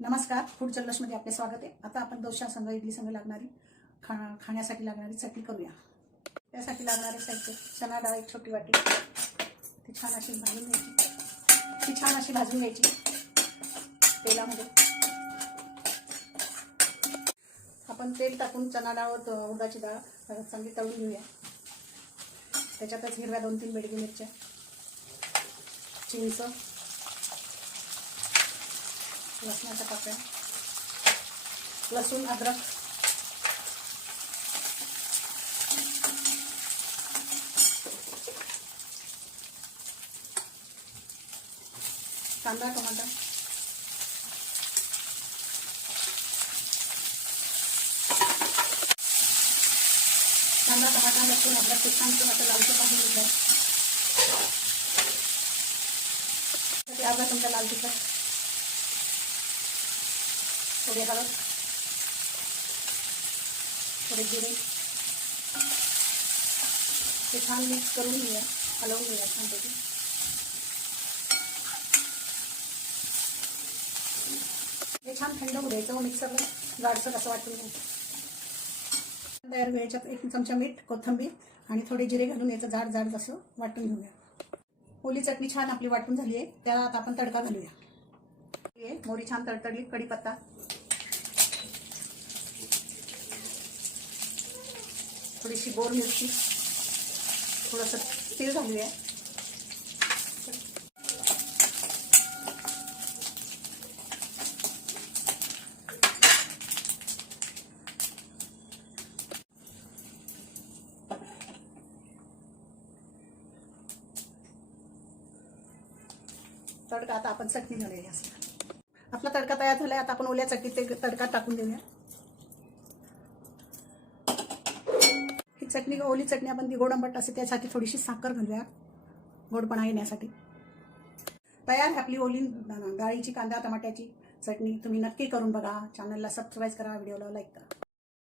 नमस्कार, फूड जल्लोषमध्ये आपले स्वागत आहे। आता आपण डोसा संग इडली संग लागणारी खाण्यासाठी लागणारी चटणी करूया। त्यासाठी लागणारे साहित्य: चणा डाळ एक छोटी वाटी, ती छान अशी भाजून घ्यायची तेलामध्ये। आपण तेल टाकून चणा डाळ व उडदाची डाळ चांगली तळून घेऊया। त्याच्यातच हिरव्या 2-3 बेडगी मिरच्या, चिंच, लसणाच्या पाकळ्या, लसूण अद्रक, कांदा टमाटा, कांदा टमाटा लसूण अद्रक ते छान असं लालसर भाजून घेतलं। ते अर्धा चमचा लाल तिखट, थोडी हळद, थोडे जिरे, ते छान मिक्स करून घेऊया, हलवून घेऊया छानपैकी। हे छान थंड होऊ द्यायचं व मिक्सरला जाडसर असं वाटून घ्यायचं। तयार याच्यात 1 चमचा मीठ, कोथिंबीर आणि थोडे जिरे घालून याचं जाड जाड असं वाटून घेऊया। ओली चटणी छान आपली वाटून झाली आहे, त्यात आपण तडका घालूया। मोहरी छान तडतडली, कढीपत्ता, थोडीशी गोड मिरची, थोडंसं तेल घालूया। तडका आता आपण चटणी घालूया। आपला तडका तयार झालाय, आता आपण ओल्या चटणीत ते तडका टाकून देऊया। ही चटणी ओली चटणी आपण ती गोड आंबट असते, त्यासाठी थोडीशी साखर घालूया गोडपणा येण्यासाठी। तयार आहे आपली ओली डाळीची कांदा टमाट्याची चटणी। तुम्ही नक्की करून बघा। चॅनलला सबस्क्राईब करा, व्हिडिओला लाईक करा।